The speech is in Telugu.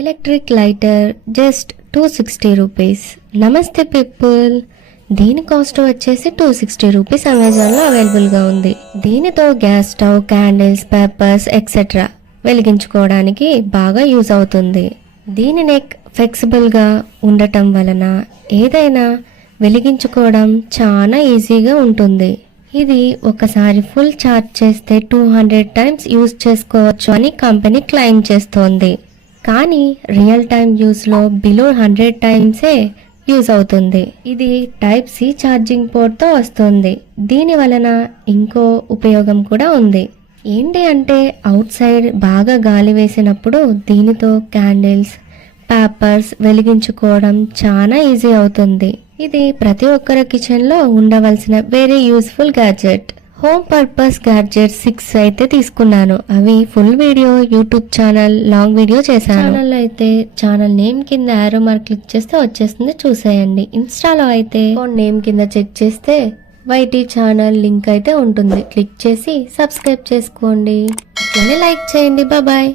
Electric lighter just 260 rupees. నమస్తే పీపుల్, దీని కాస్ట్ వచ్చేసి 260 రూపీస్ అమెజాన్లో అవైలబుల్గా ఉంది. దీనితో gas stove, candles, papers etcetera వెలిగించుకోవడానికి బాగా యూజ్ అవుతుంది. దీని నెక్ ఫ్లెక్సిబుల్గా ఉండటం వలన ఏదైనా వెలిగించుకోవడం చాలా ఈజీగా ఉంటుంది. ఇది ఒకసారి ఫుల్ ఛార్జ్ చేస్తే 200 టైమ్స్ యూజ్ చేసుకోవచ్చు అని కంపెనీ క్లెయిమ్ చేస్తోంది. కానీ రియల్ టైమ్ యూజ్లో బిలో 100 టైమ్సే యూజ్ అవుతుంది. ఇది టైప్ సి ఛార్జింగ్ పోర్ట్తో వస్తుంది. దీని వలన ఇంకో ఉపయోగం కూడా ఉంది. ఏంటి అంటే అవుట్ సైడ్ బాగా గాలి వేసినప్పుడు దీనితో క్యాండిల్స్, పేపర్స్ వెలిగించుకోవడం చాలా ఈజీ అవుతుంది. ఇది ప్రతి ఒక్కరి కిచెన్లో ఉండవలసిన very useful gadget. Home purpose gadget 6 అయితే తీసుకున్నాను. అవి full video YouTube channel long video చేశాను. ఛానల్లో అయితే ఛానల్ నేమ్ కింద యారో మార్క్ క్లిక్ చేస్తే వచ్చేస్తుంది, చూసేయండి. ఇన్స్టాలో అయితే నేమ్ కింద చెక్ చేస్తే వైటీ ఛానల్ లింక్ అయితే ఉంటుంది. క్లిక్ చేసి సబ్స్క్రైబ్ చేసుకోండి, అట్లనే లైక్ చేయండి. బాయ్.